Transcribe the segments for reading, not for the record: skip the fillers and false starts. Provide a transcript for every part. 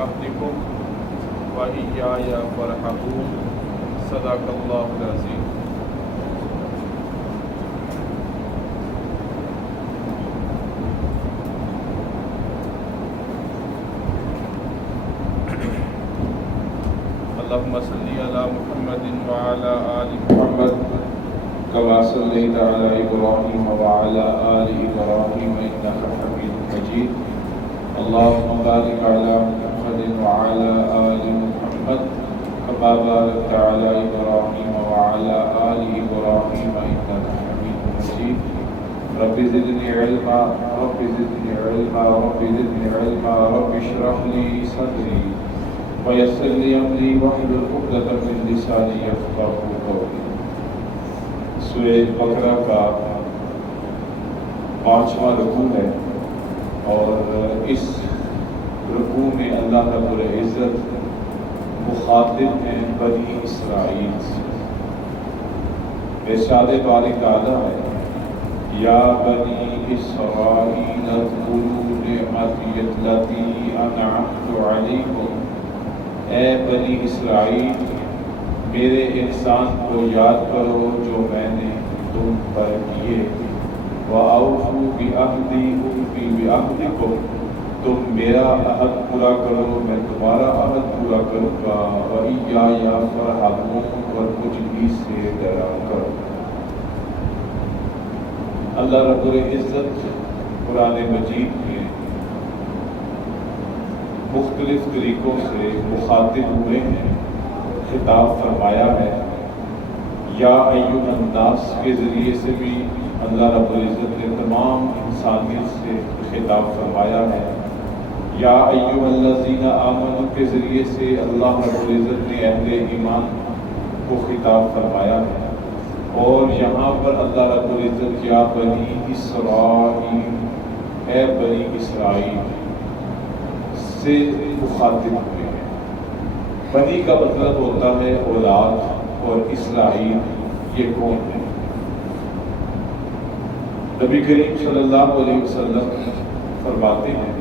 أهلكم وإياي فارحبون صدق الله العظيم. اللهم صل على محمد وعلى آل محمد كما صليت على إبراهيم وعلى آل إبراهيم إنك حميد مجيد. اللهم بارك على محمد وعلى آل محمد كما باركت على إبراهيم وعلى آل إبراهيم إنك حميد مجيد. رب زدني علما رب زدني علما رب زدني علما رب اشرح لي صدري ويسر لي أمري واحلل عقدة من لساني يفقهوا قولي. سورہ بقرہ کا 5واں رکوع ہے اور اس رکوع میں اللہ رب العزت مخاطب ہیں بنی اسرائیل سے. ارشاد باری تعالیٰ ہے یا بنی اسرائیل اذکروا نعمتی التی انعمت علیکم. اے بنی اسرائیل میرے احسان کو یاد کرو جو میں نے تم پر کیے. وَأَوْفُوا بِعَهْدِي أُوفِ بِعَهْدِكُمْ. تم میرا عہد پورا کرو میں تمہارا عہد پورا کروں گا. وَإِيَّايَ فَارْحَبُونِ اور مجھ ہی سے ڈرا کرو. اللہ رب العزت قرآن مجید میں مختلف طریقوں سے مخاطب ہوئے ہیں، خطاب فرمایا ہے. یا ایھا الناس کے ذریعے سے بھی اللہ رب العزت نے تمام انسانیت سے خطاب فرمایا ہے. یا ایھا الذین آمنوا کے ذریعے سے اللہ رب العزت نے اہل ایمان کو خطاب فرمایا ہے. اور یہاں پر اللہ رب العزت یا بنی اسرائیل اے بنی اسرائیل سے مخاطب ہوئے ہیں. بنی کا مطلب ہوتا ہے اولاد اور اسرائیل یہ کون ہے؟ نبی کریم صلی اللہ علیہ وسلم فرماتے ہیں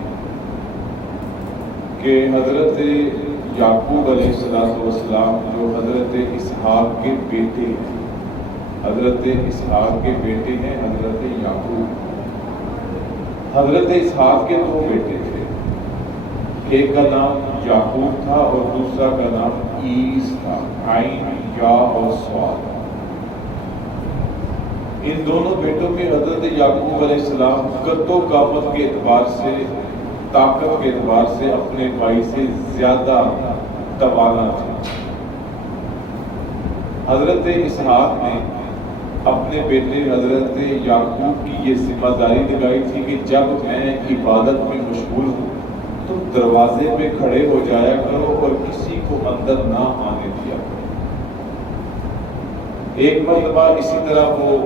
کہ حضرت یعقوب علیہ السلام جو حضرت اسحاق کے بیٹے ہیں، حضرت اسحاق کے بیٹے ہیں حضرت یعقوب. حضرت اسحاق کے 2 بیٹے تھے، ایک کا نام یعقوب تھا اور دوسرا کا نام عیس تھا، عین یا اور صاد. ان دونوں بیٹوں کے حضرت یعقوب علیہ السلام قد و قامت کے اعتبار سے، طاقت کے اعتبار سے اپنے بھائی سے زیادہ توانا تھے. حضرت اسحاق نے اپنے بیٹے حضرت یعقوب کی یہ ذمہ داری لگائی تھی کہ جب میں عبادت میں مشغول ہوں تو دروازے پہ کھڑے ہو جایا کرو اور کسی کو اندر نہ آنے دیا کرو. ایک مرتبہ اسی طرح وہ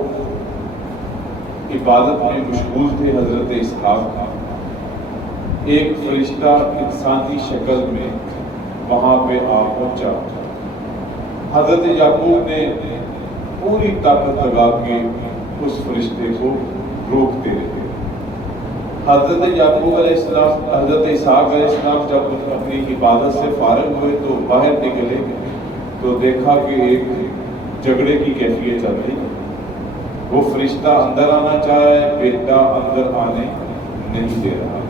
عبادت میں مشغول تھے حضرت اسحاق. ایک فرشتہ انسانی شکل میں وہاں پہ آ پہنچا. حضرت یعقوب نے پوری طاقت لگا کے اس فرشتے کو روکتے رہے. حضرت یعقوب علیہ السلام حضرت اسحاق علیہ السلام جب اپنی عبادت سے فارغ ہوئے تو باہر نکلے تو دیکھا کہ ایک جھگڑے کی کیفیت چل رہی. وہ فرشتہ اندر آنا چاہے، بیٹا اندر آنے نہیں دے رہا.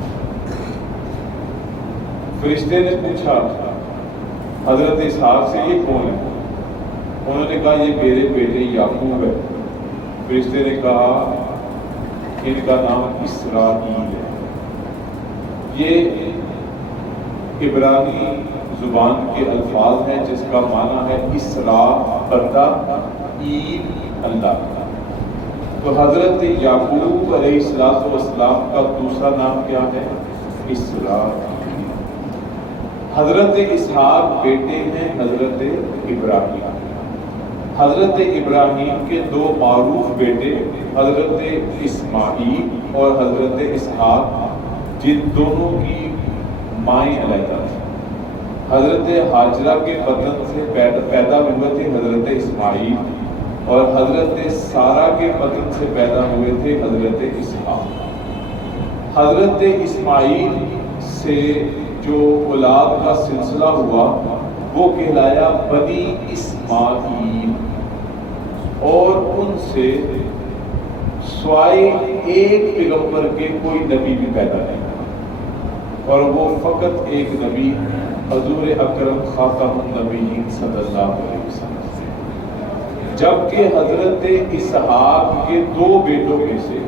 فرشتے نے پوچھا حضرت اسحاق سے یہ کون ہے؟ انہوں نے کہا یہ میرے بیٹے یعقوب ہے. فرشتے نے کہا ان کا نام اسرائیل ہے. یہ عبرانی زبان کے الفاظ ہیں جس کا معنی ہے اسراء بندہ، عید اللہ. تو حضرت یعقوب علیہ السلام کا دوسرا نام کیا ہے؟ اسرائیل. حضرت اسحاق بیٹے ہیں حضرت ابراہیم. حضرت ابراہیم کے 2 معروف بیٹے حضرت اسماعیل اور حضرت اسحاق، جن دونوں کی مائیں علیحدہ تھیں. حضرت حاجرہ کے بدن سے پیدا ہوئے تھے حضرت اسماعیل اور حضرت سارہ کے بدن سے پیدا ہوئے تھے حضرت اسحاق. حضرت اسماعیل سے جو اولاد کا سلسلہ ہوا وہ کہلایا بنی اسماعیل، اور ان سے سوائے ایک پیغمبر کے کوئی نبی بھی پیدا نہیں، اور وہ فقط ایک نبی حضور اکرم خاتم النبیین صلی اللہ علیہ وسلم سے، جبکہ حضرت اسحاق کے دو بیٹوں میں سے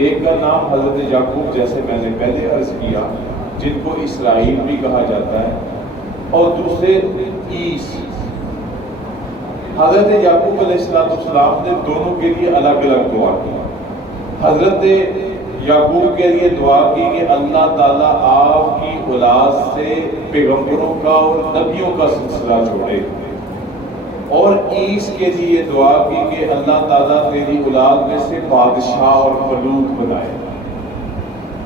ایک کا نام حضرت یعقوب، جیسے میں نے پہلے عرض کیا، جن کو اسرائیل بھی کہا جاتا ہے، اور دوسرے عیس۔ حضرت یعقوب علیہ السلام نے دونوں کے لیے الگ الگ دعا کی۔ حضرت یعقوب کے لیے دعا کی کہ اللہ تعالیٰ آپ کی اولاد سے پیغمبروں کا اور نبیوں کا سلسلہ جوڑے، اور عیس کے لیے دعا کی کہ اللہ تعالیٰ تیری اولاد میں سے بادشاہ اور ملوک بنائے۔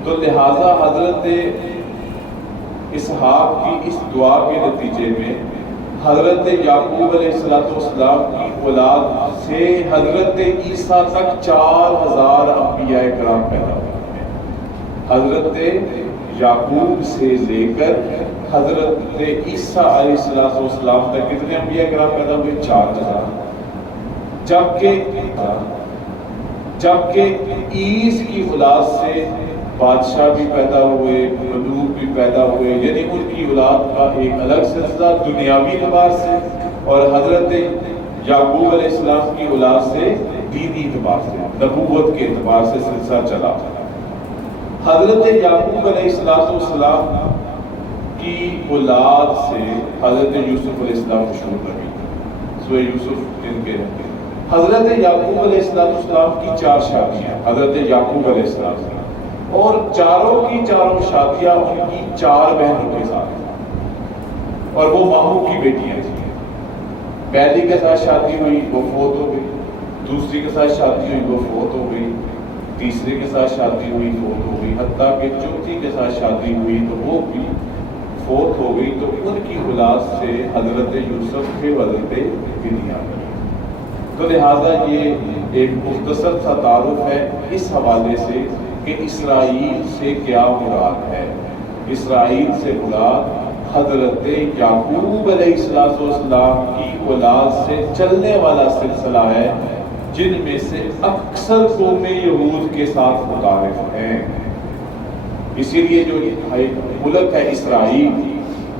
تو لہٰذا حضرت اسحاق کی اس دعا کے نتیجے میں حضرت یعقوب علیہ السلام کی اولاد سے حضرت عیسیٰ تک 4000 انبیاء کرام پیدا ہوئے۔ حضرت یعقوب سے لے کر حضرت عیسیٰ علیہ السلام تک کتنے انبیاء کرام پیدا ہوئے؟ 4000۔ جبکہ عیس کی اولاد سے بادشاہ بھی پیدا ہوئے، ملوک بھی پیدا ہوئے، یعنی ان کی اولاد کا ایک الگ سلسلہ دنیاوی اعتبار سے، اور حضرت یعقوب علیہ السلام کی اولاد سے دینی اعتبار سے، نبوت کے اعتبار سے سلسلہ چلا۔ حضرت یعقوب علیہ السلام کی اولاد سے حضرت یوسف علیہ السلام مشہور نبی، سورہ یوسف جن کے حضرت یعقوب علیہ السلام کی 4 شادیاں حضرت یعقوب علیہ السلام، اور چاروں کی چاروں شادیاں ان کی 4 بہنوں کے ساتھ، اور وہ ماموں کی بیٹیاں تھیں۔ پہلی کے ساتھ شادی ہوئی، وہ فوت ہو گئی، دوسری کے ساتھ شادی ہوئی، وہ فوت ہو گئی، تیسرے کے ساتھ شادی ہوئی، فوت ہو گئی، حتیٰ کہ چوتھی کے ساتھ شادی ہوئی تو وہ بھی فوت ہو گئی۔ تو ان کی اولاد سے حضرت یوسف کے حضرت بنیامین۔ تو لہٰذا یہ ایک مختصر سا تعارف ہے اس حوالے سے کہ اسرائیل سے کیا مراد ہے۔ اسرائیل سے مراد حضرت یعقوب علیہ السلام کی اولاد سے چلنے والا سلسلہ ہے، جن میں سے اکثر قوم یہود کے ساتھ متعارف ہیں۔ اسی لیے جو ملک ہے اسرائیل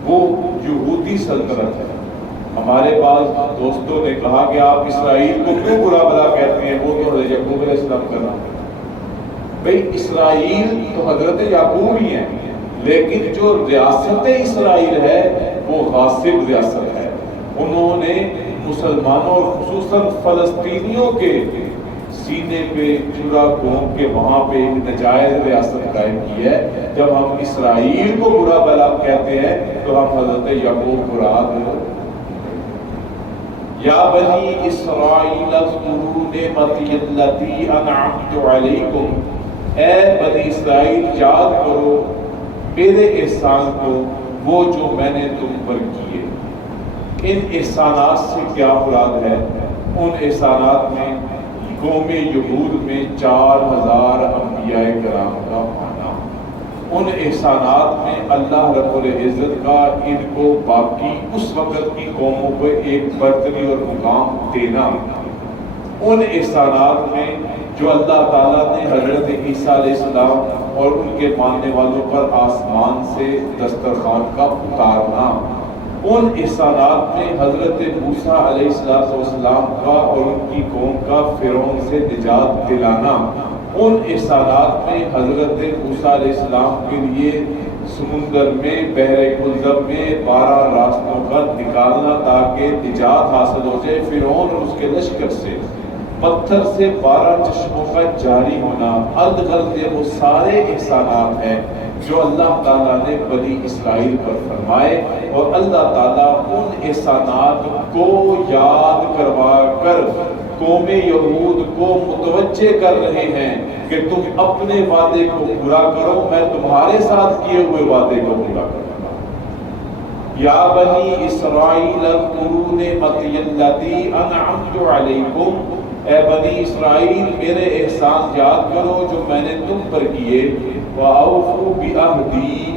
وہ یہودی سلطنت ہے۔ ہمارے بعض دوستوں نے کہا کہ آپ اسرائیل کو کیوں برا بھلا کہتے ہیں، وہ تو حضرت یعقوب علیہ السلام کا نام ہے۔ بھئی اسرائیل تو حضرت یعقوب ہی ہیں، لیکن جو ریاست اسرائیل ہے وہ غاصب ریاست ہے۔ انہوں نے مسلمانوں اور خصوصاً فلسطینیوں کے سینے پہ چورا قوم کے وہاں پہ ایک ناجائز ریاست قائم کی ہے۔ جب ہم اسرائیل کو برا بھلا کہتے ہیں تو ہم حضرت یعقوب مراد یا بنی اسرائیل اذکروا نعمتی التی انعمت علیکم، اے بنی اسرائیل یاد کرو میرے احسان کو وہ جو میں نے تم پر کیے۔ ان احسانات سے کیا مراد ہے؟ ان احسانات میں قوم یہود میں 4000 انبیاء کرام کا آنا، ان احسانات میں اللہ رب العزت کا ان کو باقی اس وقت کی قوموں کو ایک برتری اور مقام دینا، ان احسانات میں جو اللہ تعالیٰ نے حضرت عیسیٰ علیہ السلام اور ان کے ماننے والوں پر آسمان سے دسترخوان کا اتارنا، ان احسانات میں حضرت موسیٰ علیہ السلام کا اور ان کی قوم کا فرعون سے نجات دلانا، ان احسانات میں حضرت موسیٰ علیہ السلام کے لیے سمندر میں بحر کلزم میں 12 راستوں کا نکالنا تاکہ نجات حاصل ہو جائے فرعون اور اس کے لشکر سے، پتھر سے 12 چشموں کا جاری ہونا، الغرض وہ سارے احسانات ہیں جو اللہ تعالیٰ نے بنی اسرائیل پر فرمائے، اور اللہ تعالیٰ ان احسانات کو یاد کروا کر قوم یہود کو متوجہ کر رہے ہیں کہ تم اپنے وعدے کو پورا کرو، میں تمہارے ساتھ کیے ہوئے وعدے کو پورا کروں گا۔ یا بنی اسرائیل اذکروا نعمتی التی انعمت علیکم، اے بنی اسرائیل میرے احسان یاد کرو جو میں نے تم پر کیے، وَأَوْفُوا بِعَهْدِي،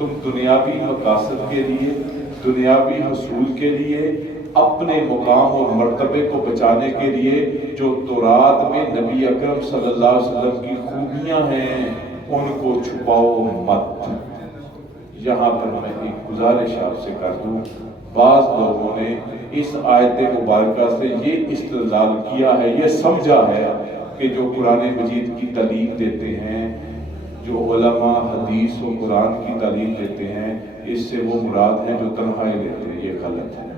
تم دنیاوی مقاصد کے لیے، دنیاوی حصول کے لیے، اپنے مقام اور مرتبے کو بچانے کے لیے جو تورات میں نبی اکرم صلی اللہ علیہ وسلم کی خوبیاں ہیں ان کو چھپاؤ مت۔ یہاں پر میں ایک گزارش آپ سے کر دوں، بعض لوگوں نے اس آیت مبارکہ سے یہ استدلال کیا ہے، یہ سمجھا ہے کہ جو قرآن مجید کی تعلیم دیتے ہیں، جو علماء حدیث و قرآن کی تعلیم دیتے ہیں، اس سے وہ مراد ہیں جو تنہائی لیتے ہیں۔ یہ غلط ہے۔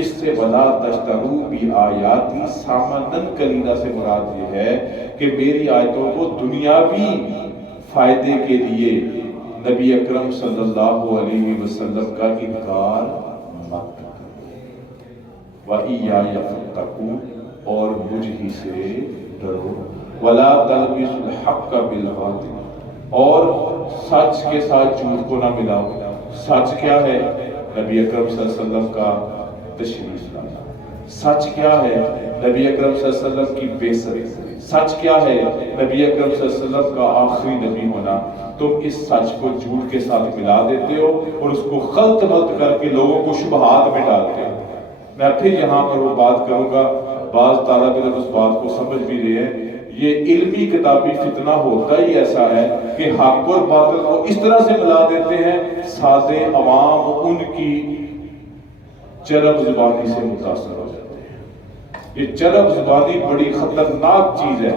اس سے وَلَا تَشْتَرُوا بِآيَاتِي ثَمَنًا قَلِيلًا سے مراد یہ ہے کہ میری آیتوں کو دنیاوی فائدے کے لیے نبی اکرم صلی اللہ علیہ وسلم کا انکار مت کرو۔ وَإِيَّايَ فَاتَّقُونِ اور مجھ ہی سے ڈرو۔ وَلَا تَلْبِسُوا الْحَقَّ بِالْبَاطِلِ اور سچ کے ساتھ جھوٹ کو نہ ملاؤ۔ سچ کیا ہے؟ نبی اکرم صلی اللہ علیہ وسلم کا تشریف لانا۔ سچ کیا ہے؟ نبی اکرم صلی اللہ علیہ وسلم کی بعثت۔ سچ کیا ہے؟ نبی اکرم صلی اللہ علیہ وسلم کا آخری نبی ہونا۔ تم اس سچ کو جھوٹ کے ساتھ ملا دیتے ہو اور اس کو خلط ملط کر کے لوگوں کو شبہات میں ڈالتے ہو۔ میں پھر یہاں پر وہ بات کروں گا، بعض طالب علم اس بات کو سمجھ بھی رہے ہیں، یہ علمی کتابی فتنہ ہوتا ہی ایسا ہے کہ حق اور باطل کو اس طرح سے ملا دیتے ہیں، سادے عوام ان کی چرب زبانی سے متاثر ہو جاتے ہیں۔ یہ چرب زبانی بڑی خطرناک چیز ہے۔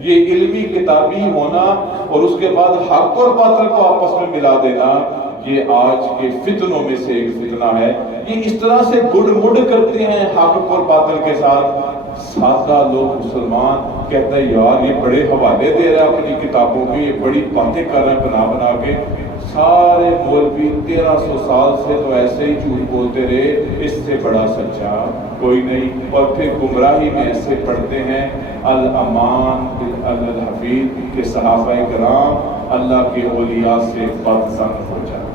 یہ علمی کتابی ہونا اور اس کے بعد حق اور باطل کو آپس میں ملا دینا، یہ آج کے فتنوں میں سے ایک فتنہ ہے۔ یہ اس طرح سے گڑ مڑ کرتے ہیں حق اور باطل کے ساتھ، سادہ لوگ مسلمان کہتا ہے یار یہ بڑے حوالے دے رہا ہے اپنی کتابوں کے، یہ بڑی باتیں کر رہے ہیں بنا بنا کے۔ سارے مولوی 1300 سال سے تو ایسے ہی جھوٹ بولتے رہے، اس سے بڑا سچا کوئی نہیں۔ اور پھر گمراہی میں ایسے پڑھتے ہیں الامان بالحفیظ کہ صحابہ کرام اللہ کے اولیاء سے بدظن ہو جاتے ہیں۔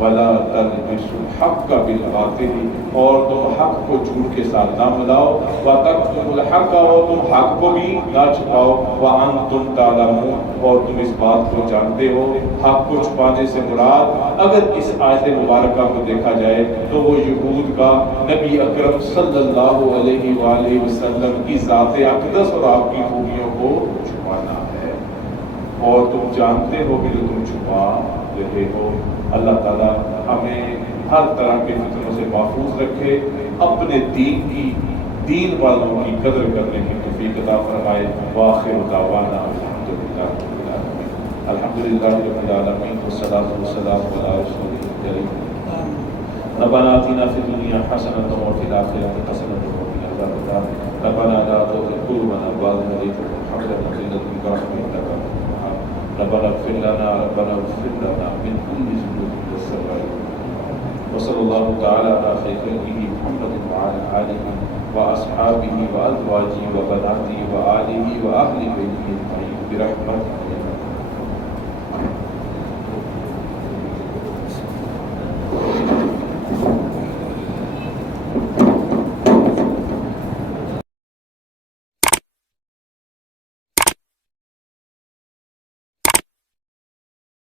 وَلَا تَلْبِسُوا الْحَقَّ بِالْبَاطِلِ اور تم حق کو جھوٹ کے ساتھ نہ ملاؤ، وَتَكْتُمُوا الْحَقَّ اور تم حق کو بھی نہ چھپاؤ، وَأَنْتُمْ تَعْلَمُونَ اور تم اس بات کو جانتے ہو۔ حق کو چھپانے سے مراد اگر اس آیت مبارکہ کو دیکھا جائے تو وہ یہود کا نبی اکرم صلی اللہ علیہ وآلہ وسلم کی ذات اقدس اور آپ کی خوبیوں کو چھپانا ہے، اور تم جانتے ہو کہ جو تم چھپا رہے ہو۔ اللہ تعالیٰ ہمیں ہر طرح کے فتنوں سے محفوظ رکھے، اپنے دین والوں کی قدر کرنے کی توفیق عطا فرمائے۔ وآخر دعوانا الحمدللہ رب العالمین والصلاة والسلام علی رسولہ الکریم۔ ربنا آتنا فی الدنیا حسنۃ وفی الآخرۃ حسنۃ وقنا عذاب النار۔ ربنا لا تزغ قلوبنا بعد إذ هديتنا وهب لنا من لدنك رحمة إنك أنت الوهاب۔ ربنا اغفر لنا من كل ذنوب والسرائر۔ وصلی اللہ تعالی علی خیر خلقہ محمد وعلی آلہ وأصحابہ وأزواجہ وبناتہ وآلہ وأہل بیتہ أجمعین برحمتک۔